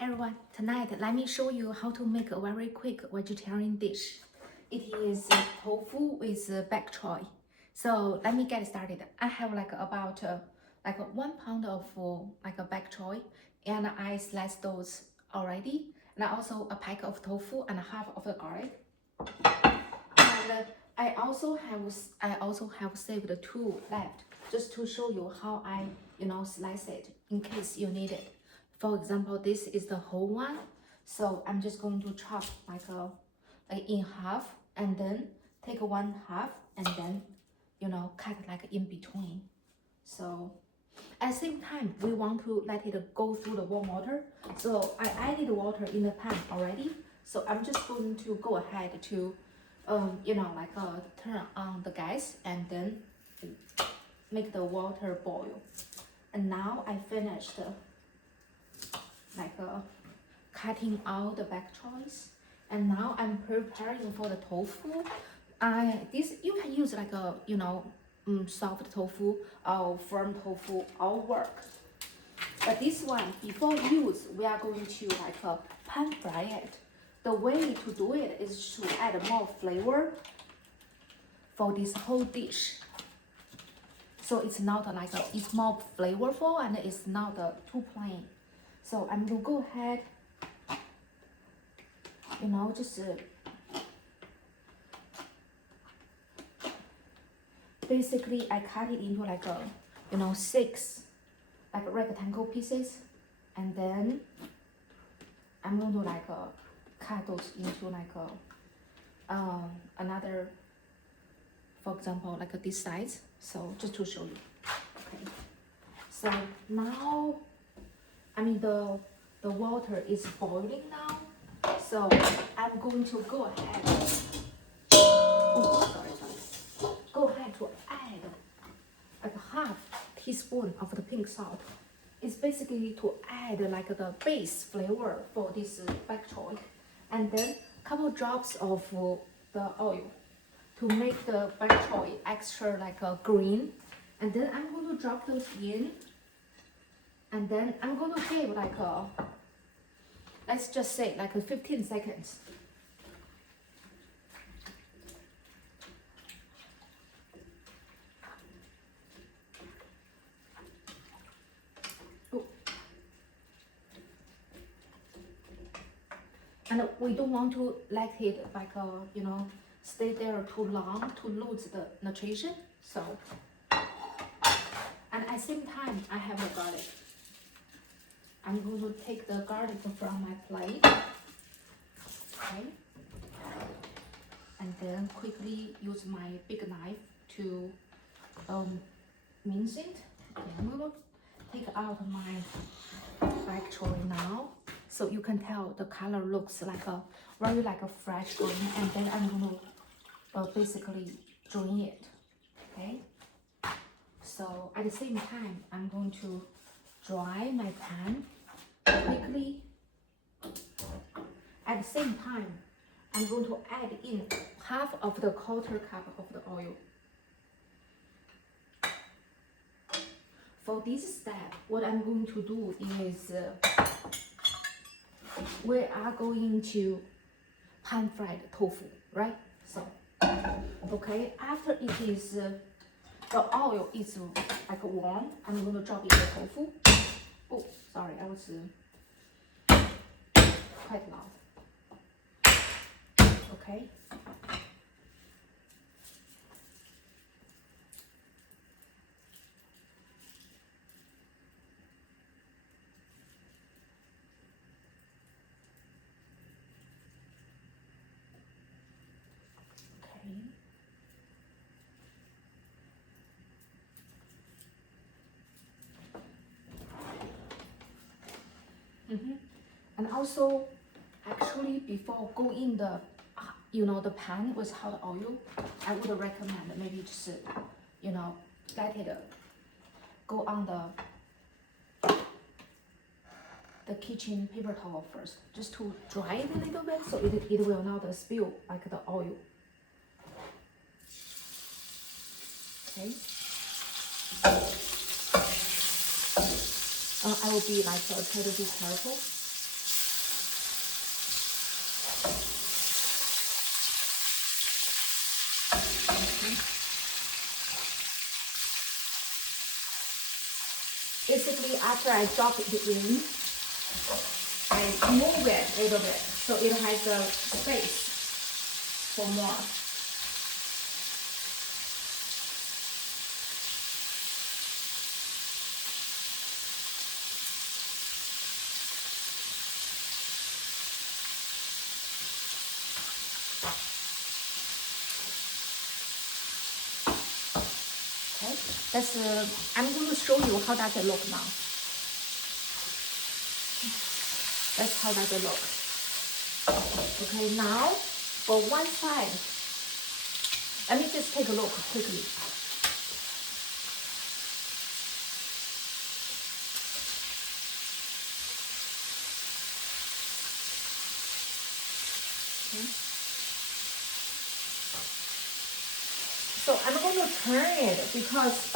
everyone, tonight let me show you how to make a very quick vegetarian dish. It is tofu with bok choy. So let me get started. I have about 1 pound of a bok choy, and I sliced those already, and also a pack of tofu and half of the garlic. And I also have saved 2 left just to show you how I slice it in case you need it. For example, this is the whole one, so I'm just going to chop like in half, and then take 1 half and then cut like in between. So at the same time, we want to let it go through the warm water. So I added water in the pan already. So I'm just going to go ahead to turn on the gas and then make the water boil. And now I finished cutting out the bok choys, and now I'm preparing for the tofu. This you can use like a soft tofu or firm tofu, all work. But this one, before use, we are going to pan fry it. The way to do it is to add more flavor for this whole dish. So it's not it's more flavorful and it's not too plain. So I'm gonna go ahead, just basically I cut it into 6 rectangle pieces, and then I'm going to cut those into another, for example, this size. So just to show you. Okay. So now, the water is boiling now. So I'm going to go ahead. Oh, sorry. Go ahead to add half teaspoon of the pink salt. It's basically to add the base flavor for this bok choy, and then couple drops of the oil to make the bok choy extra green. And then I'm going to drop those in, and then I'm going to give let's just say 15 seconds. And we don't want to let it stay there too long to lose the nutrition. So, and at the same time, I have the garlic. I'm going to take the garlic from my plate, okay, and then quickly use my big knife to mince it. Okay, I'm going to take out my bok choy now. So you can tell the color looks very fresh green, and then I'm going to basically drain it. Okay. So at the same time, I'm going to dry my pan quickly. At the same time, I'm going to add in half of the 1/4 cup of the oil. For this step, what I'm going to do is we are going to pan fry the tofu, right? So, okay, after it is the oil is warm, I'm going to drop in the tofu. Oh, sorry, I was quite loud. Okay. And also, actually, before go in the the pan with hot oil, I would recommend maybe just let it go on the kitchen paper towel first, just to dry it a little bit, so it will not spill the oil. Okay. I will be try to be careful. Basically, after I drop it in, I move it a little bit so it has a space for more. Okay, I'm going to show you how does it look now. That's how does it look. Okay, now for one side, let me just take a look quickly. Okay. So I'm going to turn it because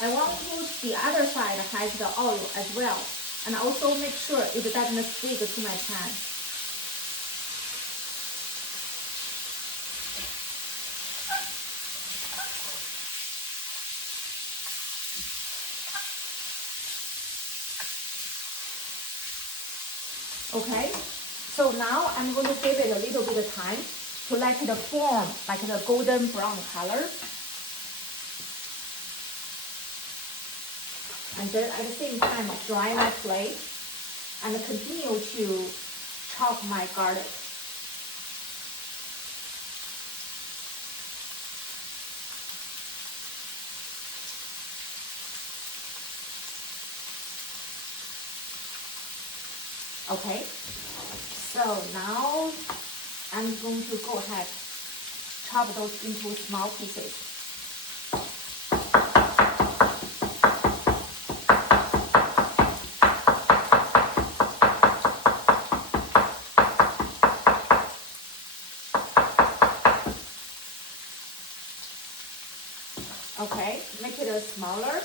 I want to the other side has the oil as well, and also make sure it doesn't stick to my pan. Okay, so now I'm going to give it a little bit of time to let it form like the golden brown color. And then at the same time dry my plate and continue to chop my garlic. Okay, so now I'm going to go ahead, chop those into small pieces. Okay, make it smaller.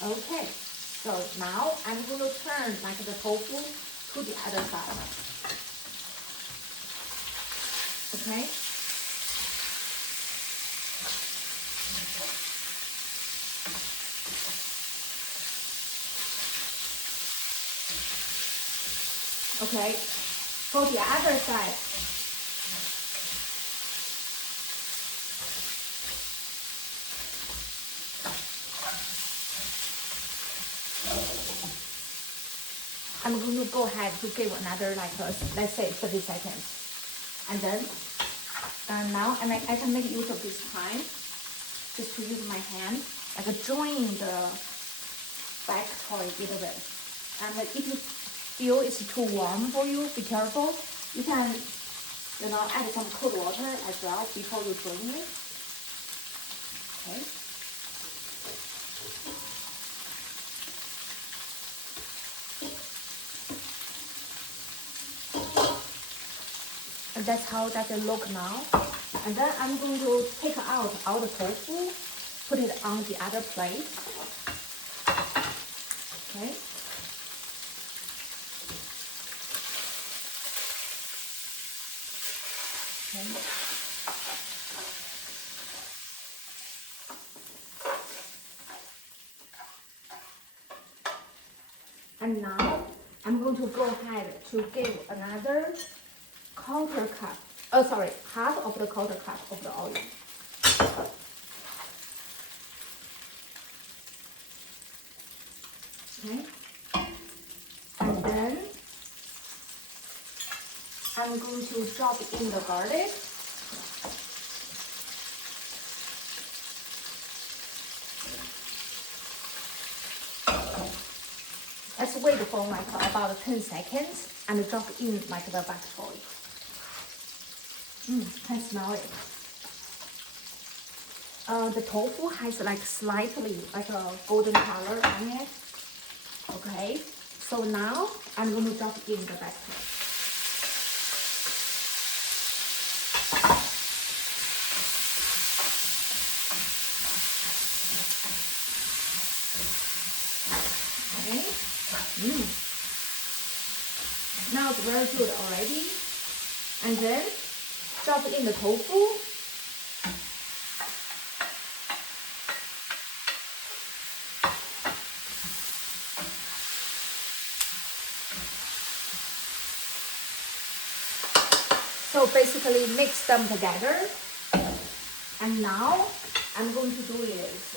Okay, so now I'm going to turn like the tofu to the other side. Okay. Okay, for the other side, I'm going to go ahead to give another let's say 30 seconds. And then now I can make use of this time just to use my hand, like join the bok choy a little bit. And if you feel it's too warm for you, be careful. You can, add some cold water as well before you join it. Okay. And that's how does it look now. And then I'm going to take out all the tofu, put it on the other plate. Okay. Okay. And now I'm going to go ahead to give another quarter cup, half of the quarter cup of the oil. Okay. And then I'm going to drop in the garlic. Let's wait for about 10 seconds and drop in the bok choy. Can smell it. The tofu has like slightly like a golden color on it. Okay, so now I'm going to drop in the basket. Okay. Now it's very good already. And then drop in the tofu. So basically mix them together. And now I'm going to do is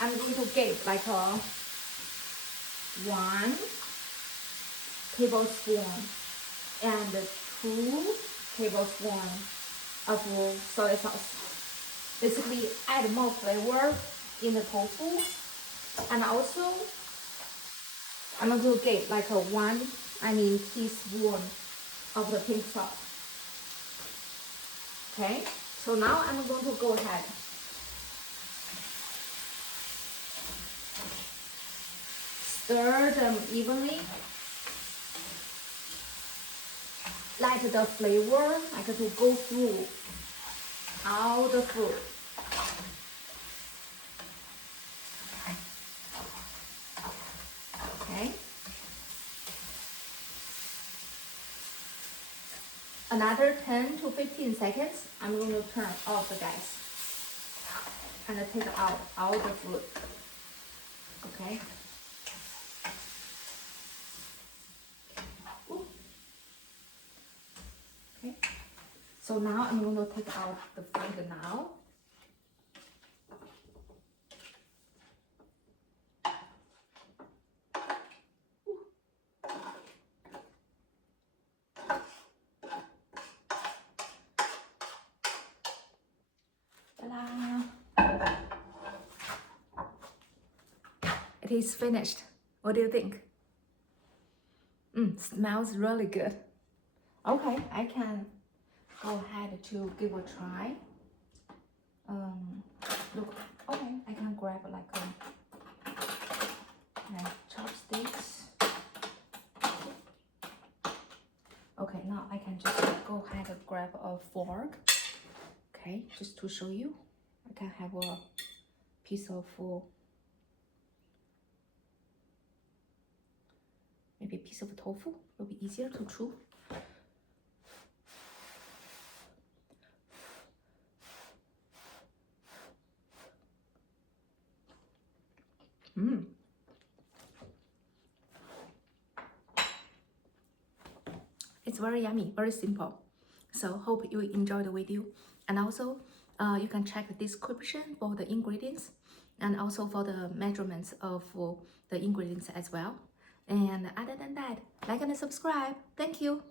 I'm going to give like a 1 tablespoon and 2 tablespoons of soy sauce. Basically add more flavor in the tofu. And also I'm going to give like a 1 teaspoon of the pink salt. Okay, so now I'm going to go ahead. Stir them evenly. Let the flavor like to go through all the food. Okay. Another 10 to 15 seconds, I'm going to turn off the gas and take out all the food. Okay. Okay. So now I'm going to take out the food now. Ta-da! It is finished. What do you think? Smells really good. Okay, I can go ahead to give a try. Look, okay, I can grab like chopsticks. Okay, now I can just go ahead and grab a fork. Okay, just to show you, I can have a piece of maybe a piece of tofu. Will be easier to chew. It's very yummy, very simple. So hope you enjoyed the video. And also, you can check the description for the ingredients and also for the measurements of the ingredients as well. And other than that, like and subscribe. Thank you.